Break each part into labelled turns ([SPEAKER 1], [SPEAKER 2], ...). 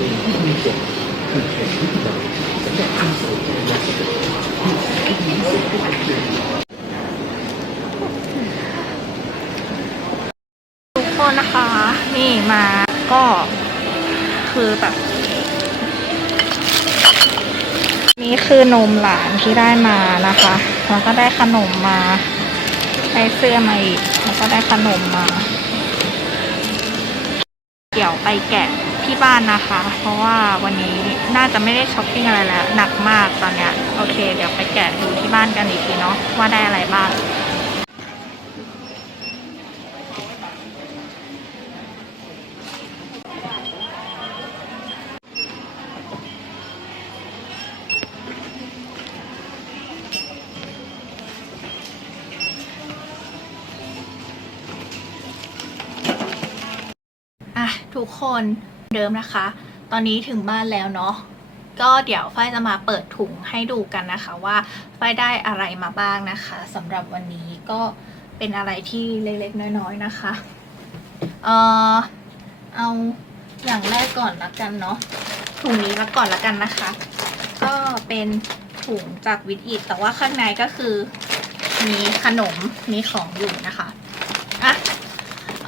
[SPEAKER 1] การ
[SPEAKER 2] กิ
[SPEAKER 1] น
[SPEAKER 3] โปรตีนที่มีกรดคือแข็งที่สุดสำหรับการเสริมการยาสกัดที่ที่มีส่วนที่เป็น
[SPEAKER 2] ทุกคนนะคะ นี่มาก็คือแบบ นี่คือนมหลานที่ได้มานะคะ แล้วก็ได้ขนมมาได้เสื้อมาอีกแล้วก็ได้ขนมมาเดี๋ยวไปแกะ ที่บ้านนะคะ เพราะว่าวันนี้น่าจะไม่ได้ช้อปปิ้งอะไรแล้ว หนักมากตอนเนี้ยโอเค เดี๋ยวไปแกะดูที่บ้านกันอีกทีเนาะว่าได้อะไรบ้างอะทุกคน เดิมนะคะ ตอนนี้ถึงบ้านแล้วเนาะก็เดี๋ยวฝ้ายจะมาเปิดถุงให้ดูกันนะคะว่าฝ้ายได้อะไรมาบ้างนะคะสำหรับวันนี้ก็เป็นอะไรที่เล็กๆน้อยๆนะคะเอ่อเอาอย่างแรกก่อนละกันเนาะถุงนี้มาก่อนละกันนะคะ ก็เป็นถุงจากวิทอิตแต่ว่าข้างในก็คือมีขนมมีของอยู่นะคะ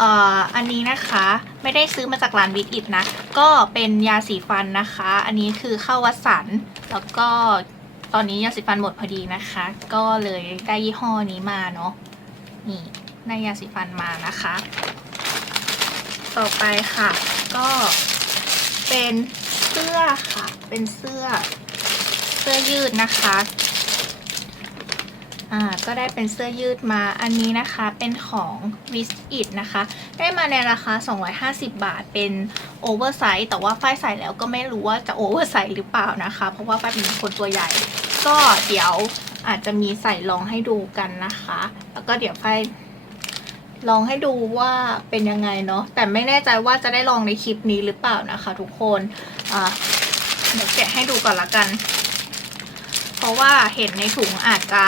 [SPEAKER 2] เอ่ออันนี้นะคะไม่ได้ซื้อมาจากร้านวิทอิทนะ ก็เป็นยาสีฟันนะคะ อันนี้คือเข้าวัสันแล้วก็ตอนนี้ยาสีฟันหมดพอดีนะคะ ก็เลยได้ยี่ห้อนี้มาเนาะนี่ได้ยาสีฟันมานะคะ ต่อไปค่ะ ก็เป็นเสื้อค่ะ เป็นเสื้อเสื้อยืดนะคะ อ่าก็ได้เป็นเสื้อยืดมาอันนี้นะคะเป็นของ w i s i t นะคะ ได้มาในราคา 250 บาทเป็นโอเวอร์ไซส์แต่ว่าฝ้ายใส่แล้วก็ไม่รู้ว่าจะโอเวอร์ไซส์หรือเปล่านะคะ เพราะว่าฝ้ายเป็นคนตัวใหญ่ ก็เดี๋ยวอาจจะมีใส่ลองให้ดูกันนะคะ แล้วก็เดี๋ยวฝ้ายลองให้ดูว่าเป็นยังไงเนาะแต่ไม่แน่ใจว่าจะได้ลองในคลิปนี้หรือเปล่านะคะทุกคนอ่าเดี๋ยวแกะให้ดูก่อนละกัน เพราะว่าเห็นในถุงอาจจะ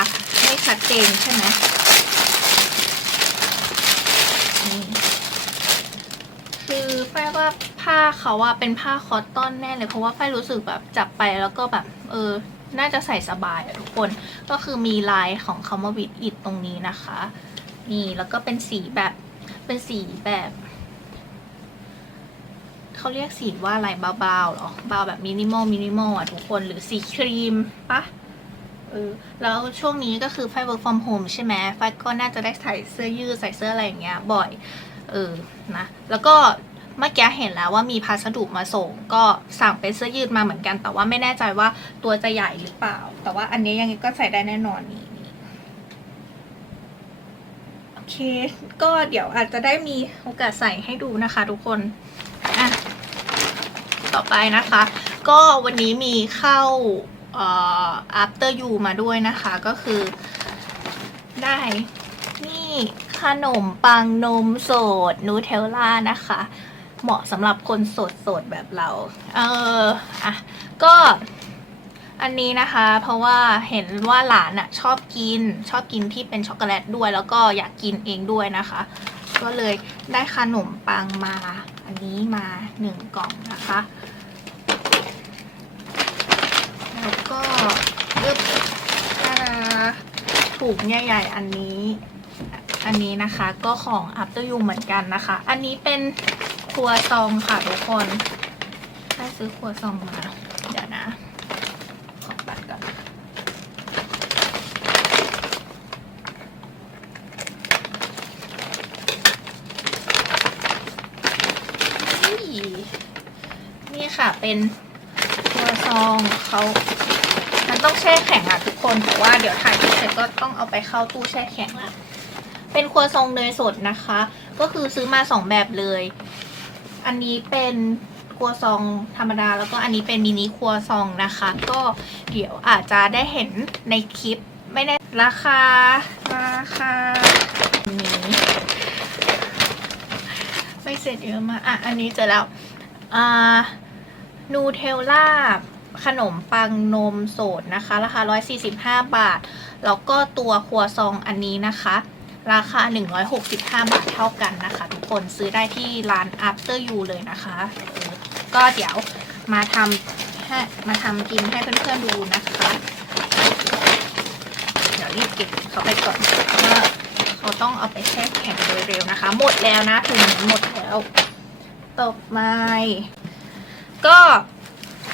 [SPEAKER 2] ไม่ชัดเจนใช่ไหมนี่คือฝ้ว่าผ้าเขาว่าเป็นผ้าคอตตอนแน่เลยเพราะว่าฝ้รู้สึกแบบจับไปแล้วก็แบบ เออ น่าจะใส่สบายอะทุกคน ก็คือมีลายของคำว่าวิดอิดตรงนี้นะคะ นี่แล้วก็เป็นสีแบบเป็นสีแบบเขาเรียกสีว่าอะไรเบาๆหรอเบาแบบมินิมอลมินิมอลอะทุกคนหรือสีครีมปะ เออแล้วช่วงนี้ก็คือไฟ work from home ใช่ไหมไฟก็น่าจะได้ใส่เสื้อยืดใส่เสื้ออะไรอย่างเงี้ยบ่อย เออนะแล้วก็เมื่อกี้เห็นแล้วว่ามีพัสดุมาส่ง ก็สั่งเป็นเสื้อยืดมาเหมือนกัน แต่ว่าไม่แน่ใจว่าตัวจะใหญ่หรือเปล่า แต่ว่าอันนี้ยังไงก็ใส่ได้แน่นอนนี่โอเค ก็เดี๋ยวอาจจะได้มีโอกาสใส่ให้ดูนะคะ ทุกคนอะต่อไปนะคะ ก็วันนี้มีเข้า เอ่อ after you มาด้วยนะคะก็คือ ได้ นี่ขนมปังนมสดนูเทลล่านะคะ เหมาะสำหรับคนโสดแบบเรา เอออะก็อันนี้นะคะ เพราะว่าเห็นว่าหลานอะชอบกินชอบกินที่เป็นช็อกโกแลตด้วย แล้วก็อยากกินเองด้วยนะคะ ก็เลยได้ขนมปังมา อันนี้มาหนึ่งกล่องนะคะ แล้วก็อึ๊บตาดาถุงใหญ่ๆอันนี้ อันนี้นะคะก็ของ After You เหมือนกันนะคะ อันนี้เป็นครัวซองค่ะทุกคนได้ซื้อครัวซองมา เดี๋ยวนะขอปัดก่อนนี่นี่ค่ะเป็น องเขามันต้องแช่แข็งอะทุกคนแต่ว่าเดี๋ยวถ่ายเสร็จก็ต้องเอาไปเข้าตู้แช่แข็งละเป็นครัวซองเนยสดนะคะ ก็คือซื้อมาสองแบบเลย อันนี้เป็นครัวซองธรรมดา แล้วก็อันนี้เป็นมินิครัวซองนะคะ ก็เดี๋ยวอาจจะได้เห็นในคลิปไม่แน่ราคาราคานี้ไม่เสร็จเยอะมากอะอันนี้เจอแล้วอ่านูเทลล่า ขนมปังนมสดนะคะ ราคา 145 บาท แล้วก็ตัวครัวซองอันนี้นะคะ ราคา 165 บาทเท่ากันนะคะ ทุกคนซื้อได้ที่ร้าน After You เลยนะคะ ก็เดี๋ยวมาทำให้มาทำกินให้เพื่อนๆดูนะคะ เดี๋ยวรีบเก็บเขาไปก่อนเพราะว่าเขาต้องเอาไปแช่แข็งโดยเร็วนะคะ หมดแล้วนะถุงหมดแล้วต่อมาก็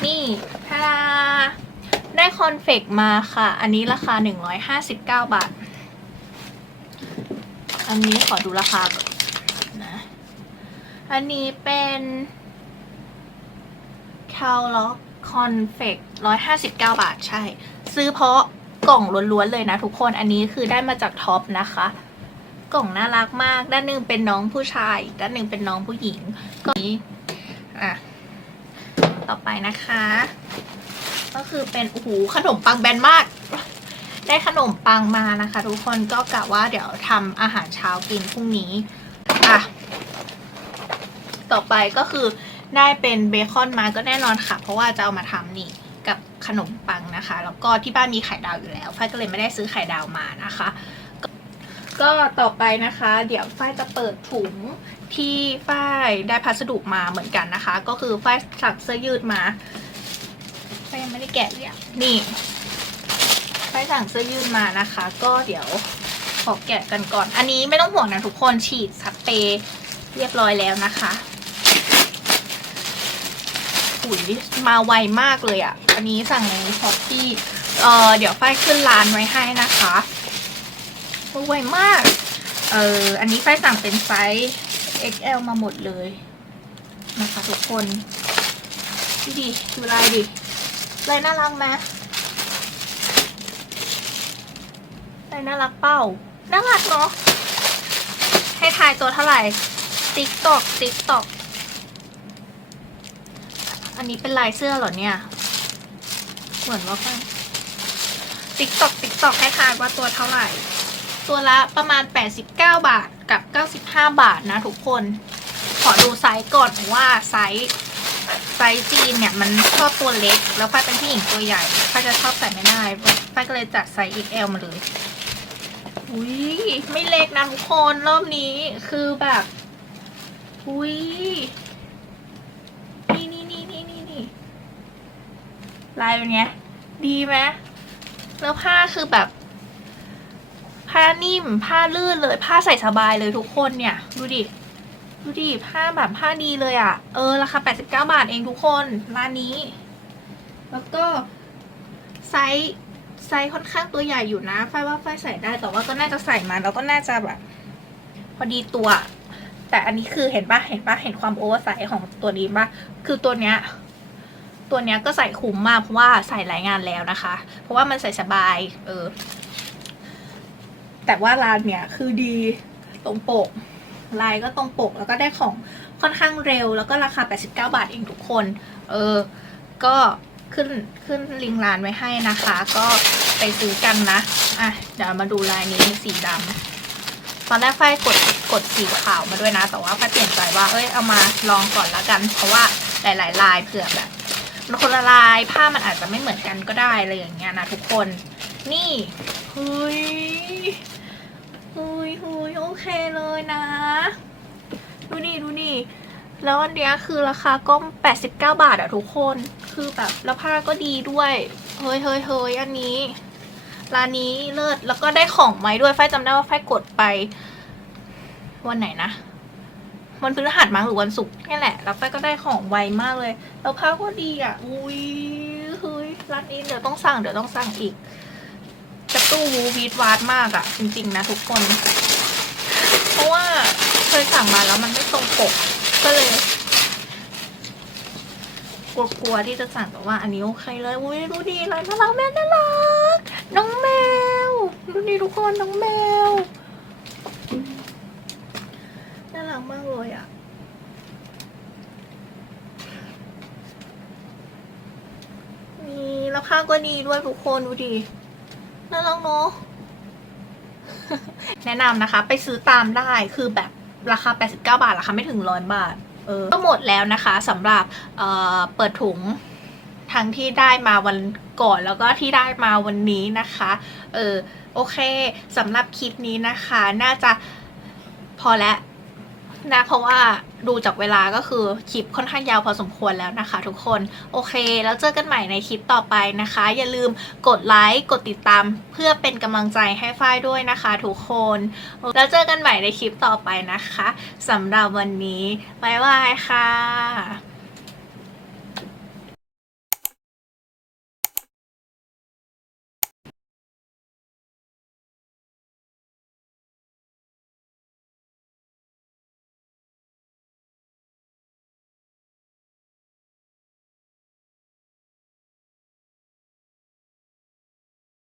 [SPEAKER 2] นี่ทาดาได้คอนเฟกมาค่ะ อันนี้ราคา 159 บาท อันนี้ขอดูราคาก่อนนะ อันนี้เป็นคาลล็อกคอนเฟก159บาทใช่ ซื้อเพราะกล่องล้วนๆเลยนะทุกคน อันนี้คือได้มาจากท็อปนะคะ กล่องน่ารักมาก ด้านหนึ่งเป็นน้องผู้ชาย ด้านหนึ่งเป็นน้องผู้หญิงก็นี้อะ ต่อไปนะคะ ก็คือเป็นโอ้โหขนมปังแบนมาก ได้ขนมปังมานะคะ ทุกคนก็กะว่าเดี๋ยวทำอาหารเช้ากินพรุ่งนี้อะต่อไปก็คือได้เป็นเบคอนมาก็แน่นอนค่ะ เพราะว่าจะเอามาทำนี่กับขนมปังนะคะ แล้วก็ที่บ้านมีไข่ดาวอยู่แล้วฝ้ายก็เลยไม่ได้ซื้อไข่ดาวมานะคะ ก็ต่อไปนะคะ เดี๋ยวฝ้ายจะเปิดถุงที่ฝ้ายได้พัสดุมาเหมือนกันนะคะ ก็คือฝ้ายสั่งเสื้อยืดมาฝ้ายยังไม่ได้แกะเลยอะนี่ฝ้ายสั่งเสื้อยืดมานะคะ ก็เดี๋ยวขอแกะกันก่อน อันนี้ไม่ต้องห่วงนะทุกคนฉีดสเปรย์เรียบร้อยแล้วนะคะอุยมาไวมากเลยอะ่ะ อันนี้สั่งในช้อปปี้เอ่อเดี๋ยวฝ้ายขึ้นร้านไว้ให้นะคะ ไวมาก เอออันนี้ไฟสั่งเป็นไซส์ XL มาหมดเลยนะคะทุกคนดูดิดูลายดิลายน่ารักไหมลายน่ารักเป้าน่ารักเนาะให้ทายตัวเท่าไหร่ ติ๊กตอกติ๊กตอกอันนี้เป็นลายเสื้อเหรอเนี่ย เหมือนว่าติ๊กตอกติ๊กตอกให้ทายว่าตัวเท่าไหร่ ตัวละประมาณ 89 บาทกับ 95 บาทนะทุกคน ขอดูไซส์ก่อนว่าไซส์ไซส์จีนเนี่ยมันชอบตัวเล็ก แล้วฝ้ายเป็นผู้หญิงตัวใหญ่ฝ้ายจะชอบใส่ไม่ได้ฝ้ายก็เลยจัดไซส์ XL มาเลยอุ้ยไม่เล็กนะทุกคนรอบนี้คือแบบอุ้ยนี่นี่นี่นี่นี่นี่ลายเป็นไงดีไหมแล้วผ้าคือแบบ ผ้านิ่ม ผ้าลื่นเลย ผ้าใส่สบายเลยทุกคนเนี่ย ดูดิ ดูดิ ผ้าแบบผ้าดีเลยอะ่ะ เออ ราคา 89 บาทเองทุกคน ร้านนี้ แล้วก็ไซส์ไซส์ค่อนข้างตัวใหญ่อยู่นะฝ้ายว่าฝ้ายใส่ได้ แต่ว่าก็น่าจะใส่มาแล้วก็น่าจะแบบ พอดีตัว แต่อันนี้คือเห็นปะเห็นปะเห็นความโอเวอร์ไซส์ของตัวนี้ปะคือตัวเนี้ย ตัวเนี้ยก็ใส่คุ้มมากเพราะว่าใส่หลายงานแล้วนะคะ เพราะว่ามันใส่สบาย เออ แต่ว่าร้านเนี้ยคือดีตรงปกลายก็ตรงปกแล้วก็ได้ของค่อนข้างเร็ว แล้วก็ราคา 89 บาทเองทุกคน เออ ก็ขึ้นขึ้นลิงก์ร้านไว้ให้นะคะ ก็ไปซื้อกันนะ อะ เดี๋ยวมาดูลายนี้สีดำตอนแรกไฟกดกดสีขาวมาด้วยนะ แต่ว่าไฟเปลี่ยนใจว่า เอ้ย เอามาลองก่อนล้วกัน เพราะว่าหลาย ๆ ลายเผื่อแบบมันคนละลายผ้ามันอาจจะไม่เหมือนกันก็ได้อะไรอย่างเงี้ยนะทุกคน นี่ เฮ้ย เฮ้ยเฮ้ยโอเคเลยนะ ดูดิดูดิแล้วอันเนี้ยคือราคาก็89 บาทอะทุกคน คือแบบแล้วผ้าก็ดีด้วย เฮ้ยเฮ้ยเฮ้ยอันนี้ ร้านนี้เลิศ แล้วก็ได้ของไม้ด้วย ไฟจำได้ว่าไฟกดไป วันไหนนะ วันพฤหัสมั้งหรือวันศุกร์นี่แหละ แล้วไฟก็ได้ของไวมากเลย แล้วผ้าก็ดีอะอุ้ย เฮ้ย ร้านนี้เดี๋ยวต้องสั่ง เดี๋ยวต้องสั่งอีก ตู้วูวีดวาดมากอะจริงๆนะทุกคน เพราะว่าเคยสั่งมาแล้วมันไม่ตรงปก ก็เลยกลัวๆที่จะสั่งแต่ว่าอันนี้โอเคเลยอุ้ยดูดีเลยน่ารักแม่น่ารักน้องแมวดูดีทุกคนน้องแมวน่ารักมากเลยอะนี่แล้วผ้าก็ดีด้วยทุกคนดูดิ น่ารักเนาะแนะนำนะคะ ไปซื้อตามได้คือแบบราคา 89 บาท ราคาไม่ถึงร้อยบาท เออ ก็หมดแล้วนะคะสำหรับเอ่อเปิดถุงทั้งที่ได้มาวันก่อนแล้วก็ที่ได้มาวันนี้นะคะ เออ โอเคสำหรับคลิปนี้นะคะ น่าจะพอแล้ว นะเพราะว่าดูจากเวลาก็คือคลิปค่อนข้างยาวพอสมควรแล้วนะคะ ทุกคนโอเค แล้วเจอกันใหม่ในคลิปต่อไปนะคะ อย่าลืมกดไลค์กดติดตาม เพื่อเป็นกำลังใจให้ฝ้ายด้วยนะคะ ทุกคน แล้วเจอกันใหม่ในคลิปต่อไปนะคะสำหรับวันนี้บ๊ายบายค่ะ